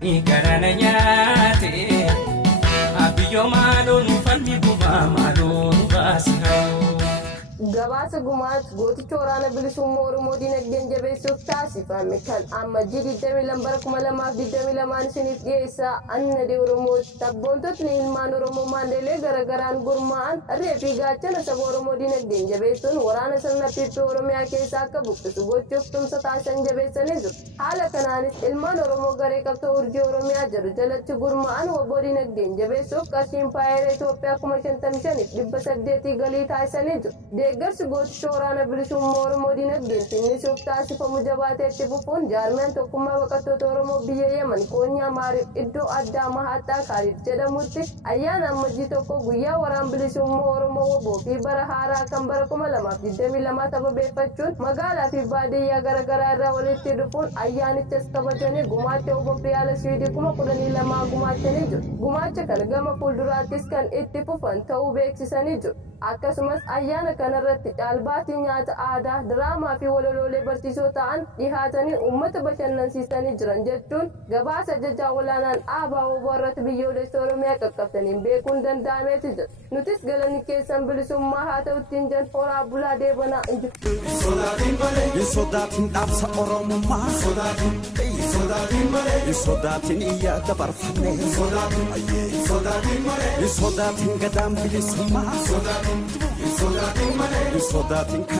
Igarananyate abiyyo maalon falmi guba maalon baasinayo. Gabaasa gumaat gooticha waraana bilisummaa Oromoo dinagdeen jabeessuuf taasifame kan amma G22 bara 2022 isiniif dhiyeessaa Annadee Oromooti. Sabboontotni ilmaan Oromoo maandeelee garagaraan gurmaa'an harree fi gaachana saba Oromoo dinagdeen jabeessuun waraana sirna Fiixoo Oromiyaa keessaa akka buqqisu gochuuf tumsa taasisan jabeessanii jiru. Haala kanaanis ilmaan Oromoo garee qabsoo urjii Oromiyaa jedhu jalatti gurmaa'an woboo dinagdeen jabeessuuf qarshii Impaayera Itoophiyaa 55,800 galii taasisanii jiru. Deeggarsi gooticha waraana bilisummaa Oromoo dinagdeen finnisuuf taasifamu jabaatee itti fufuun jaarmiyaan tokkummaa baqattoota Oromoo biyya Yemen Koonyaa Maariif iddoo addaa Mahaxxaa Kaaliif jedhamutti ayyaana ammajjii tokko guyyaa waraana bilisummaa Oromoo woboo fi bara haaraa kan bara 2022 sababeeffachuun magaalaa fi baadiyyaa garaagaraa irraa walitti dhufuun ayyaanichas kabajanii gumaacha woboo fi haala Swiidii 12,000 gumaachanii jiru. Gumaacha kana gama fuulduraattis kan itti fufan ta'uu beeksisanii jiru. Akkasumas ayyaana kanarratti caalbaatii nyaata aadaa diraamaa fi waloloolee barsiisoo ta'an dhihaatanii uummata bashannansiisanii jiran jechuun gabaasa ajajaa olaanaan ABO woboo irratti biyyoolessa Oromiyaa qaqqabsaniin beekuun danda'ameeti jira. Nutis galanni keessan bilisummaa haa ta'uttiin jan horaa bulaa deebanaa injifu. Sodaatiin dhaabsa Oromummaa sodaatiin iyyaa dabarfannee sodaatiin gadaan bilisummaa. Sodatin